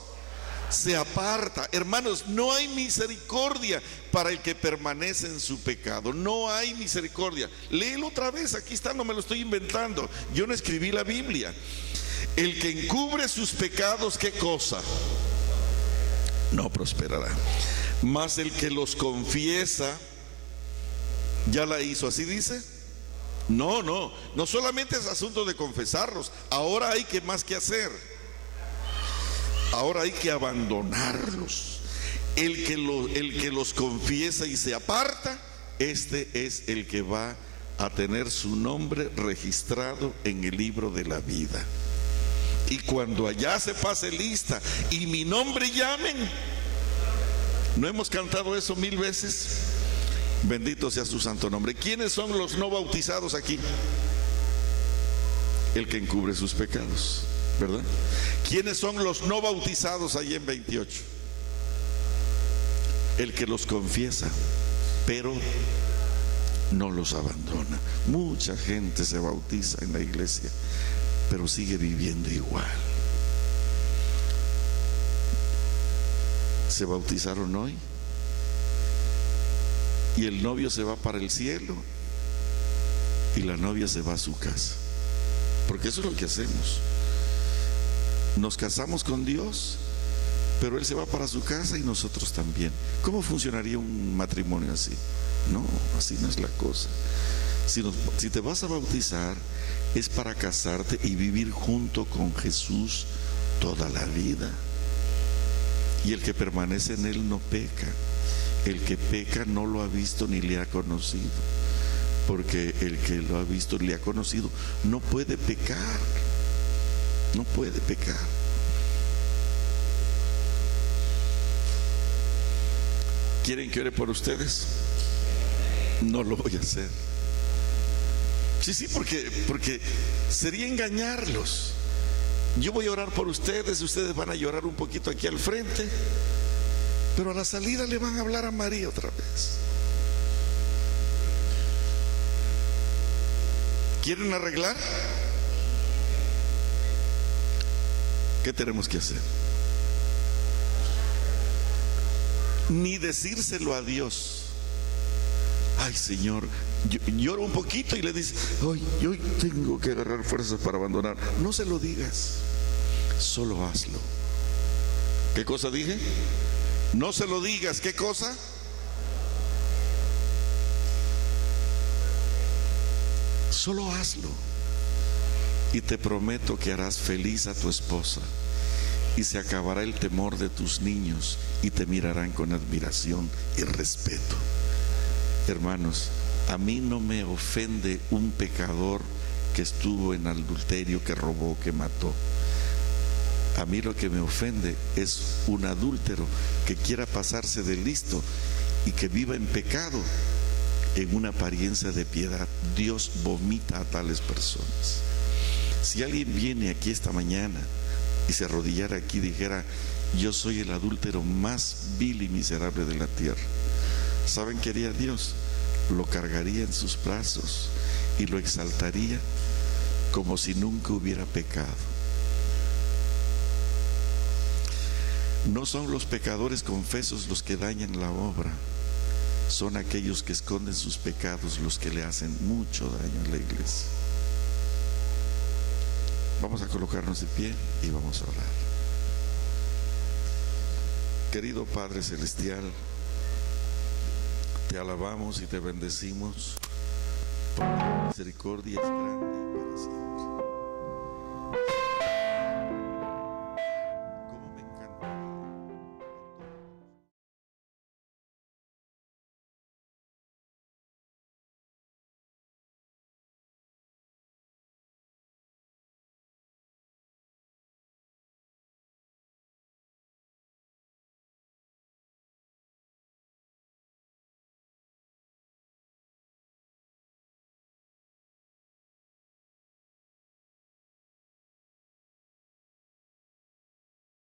Se aparta. Hermanos, no hay misericordia para el que permanece en su pecado. No hay misericordia. Léelo otra vez, aquí está, no me lo estoy inventando. Yo no escribí la Biblia. El que encubre sus pecados, ¿qué cosa? No prosperará. Mas el que los confiesa, ya la hizo. ¿Así dice? No solamente es asunto de confesarlos. Ahora hay que más que hacer. Ahora hay que abandonarlos. El que los confiesa y se aparta, este es el que va a tener su nombre registrado en el libro de la vida. Y cuando allá se pase lista y mi nombre llamen, ¿no hemos cantado eso 1000 veces? Bendito sea su santo nombre. ¿Quiénes son los no bautizados aquí? El que encubre sus pecados, ¿verdad? ¿Quiénes son los no bautizados ahí en 28? el que los confiesa, pero no los abandona. Mucha gente se bautiza en la iglesia, pero sigue viviendo igual. Se bautizaron hoy y el novio se va para el cielo y la novia se va a su casa, porque eso es lo que hacemos. Nos casamos con Dios, pero Él se va para su casa y nosotros también. ¿Cómo funcionaría un matrimonio así? No, así no es la cosa. Si te vas a bautizar, es para casarte y vivir junto con Jesús toda la vida. Y el que permanece en Él no peca. El que peca no lo ha visto ni le ha conocido, porque el que lo ha visto y le ha conocido no puede pecar. No puede pecar. ¿Quieren que ore por ustedes? No lo voy a hacer. Sí, porque sería engañarlos. Yo voy a orar por ustedes, ustedes van a llorar un poquito aquí al frente, pero a la salida le van a hablar a María otra vez. ¿Quieren arreglar? ¿Qué tenemos que hacer? Ni decírselo a Dios. Ay, Señor, llora un poquito y le dice: hoy tengo que agarrar fuerzas para abandonar. No se lo digas, solo hazlo. ¿Qué cosa dije? No se lo digas. ¿Qué cosa? Solo hazlo. Y te prometo que harás feliz a tu esposa, y se acabará el temor de tus niños y te mirarán con admiración y respeto. Hermanos, a mí no me ofende un pecador que estuvo en adulterio, que robó, que mató. A mí lo que me ofende es un adúltero que quiera pasarse de listo y que viva en pecado en una apariencia de piedad. Dios vomita a tales personas. Si alguien viene aquí esta mañana y se arrodillara aquí y dijera: yo soy el adúltero más vil y miserable de la tierra, ¿saben qué haría Dios? Lo cargaría en sus brazos y lo exaltaría como si nunca hubiera pecado. No son los pecadores confesos los que dañan la obra, son aquellos que esconden sus pecados los que le hacen mucho daño a la iglesia. Vamos a colocarnos de pie y vamos a orar. Querido Padre Celestial, te alabamos y te bendecimos, porque tu misericordia es grande y para siempre.